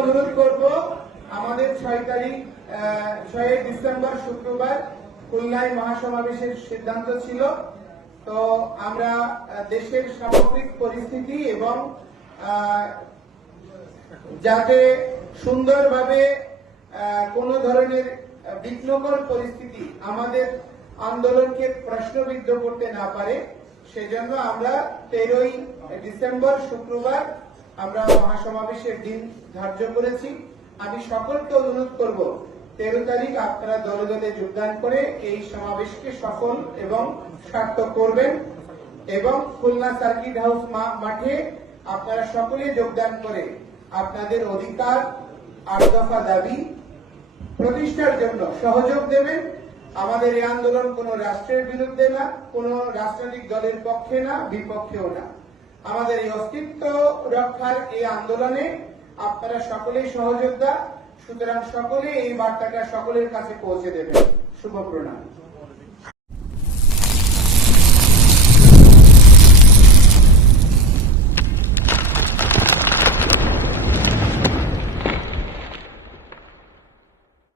অনুরোধ করব, আমাদের ছয় তারিখ ছয় ডিসেম্বর শুক্রবার খুলনায় মহাসমাবেশের সিদ্ধান্ত ছিল। তো আমরা দেশের সামগ্রিক পরিস্থিতি এবং যাতে সুন্দরভাবে কোনো ধরনের বিঘ্নকর পরিস্থিতি আমাদের আন্দোলনকে প্রশ্নবিদ্ধ করতে না পারে, সেজন্য আমরা তেরোই ডিসেম্বর শুক্রবার আমরা মহাসমাবেশের দিন ধার্য করেছি। আমি সকলকে অনুরোধ করব, তেরো তারিখ আপনারা দলে দলে যোগদান করে এই সমাবেশকে সফল এবং সার্থক করবেন এবং খুলনা সার্কিট হাউস মাঠে আপনারা সকলে যোগদান করে আপনাদের অধিকার, আট দফা দাবি প্রতিষ্ঠার জন্য সহযোগ দেবেন। আমাদের এই আন্দোলন কোন রাষ্ট্রের বিরুদ্ধে না, কোন রাজনৈতিক দলের পক্ষে না, বিপক্ষেও না। অস্তিত্ব রক্ষার এই আন্দোলনে আপনারা সকলেই সহযোদ্ধা। সুতরাং সকলে এই বার্তাটা সকলের কাছে পৌঁছে দেবেন। শুভ প্রণাম।